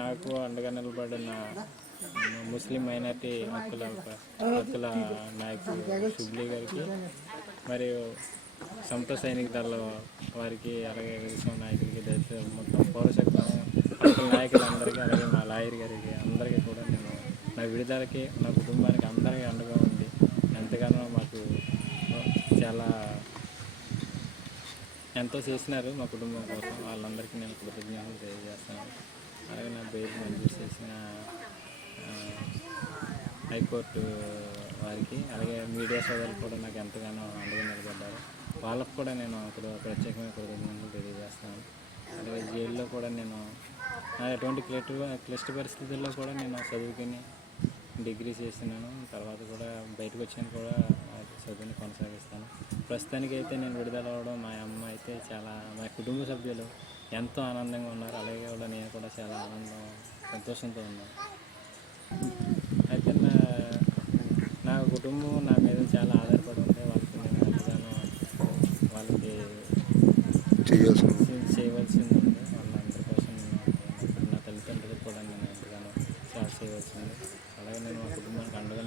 నాకు అండగా నిలబడిన ముస్లిం మైనార్టీ హక్కుల నాయకుడు షుబ్లీ గారికి మరియు సమత సైనిక దళ వారికి, అలాగే విశ్వ నాయకుడికి, దళిత మొత్తం పౌరశక్తి హక్కుల నాయకులందరికీ, అలాగే మా లాయర్ గారికి అందరికీ కూడా నేను నా విడుదలకి, నా కుటుంబానికి అందరికీ అండగా ఉంది ఎంతగానో మాకు చాలా ఎంతో చేసినారు మా కుటుంబం కోసం. వాళ్ళందరికీ నేను కృతజ్ఞతలు తెలియజేస్తున్నాను. అలాగే నా బెయిల్ మంజూరు చేసిన హైకోర్టు వారికి, అలాగే మీడియా సోదరులు కూడా నాకు ఎంతగానో అండగా నిలబడ్డారు. వాళ్ళకు కూడా నేను ప్రత్యేకమైన కృతజ్ఞతలు తెలియజేస్తాను. అలాగే జైల్లో కూడా నేను ఎటువంటి క్లిష్ట పరిస్థితుల్లో కూడా నేను చదువుకుని డిగ్రీ చేస్తున్నాను. తర్వాత కూడా బయటకు వచ్చాను కూడా చదువుని కొనసాగిస్తాను. ప్రస్తుతానికి అయితే నేను విడుదల అవ్వడం, మా అమ్మ అయితే చాలా, మా కుటుంబ సభ్యులు ఎంతో ఆనందంగా ఉన్నారు. అలాగే కూడా నేను కూడా చాలా సంతోషంతో ఉన్నాను. అయితే నా కుటుంబం నా మీద చాలా ఆధారపడి ఉంటే వాళ్ళకి నేను ఎంతగానో వాళ్ళకి చేయవలసింది ఉంది. వాళ్ళందరి కోసం నా తల్లిదండ్రులకు కూడా నేను ఎంతగానో చాలా చేయవలసింది. అలాగే నేను మా కుటుంబానికి అండగా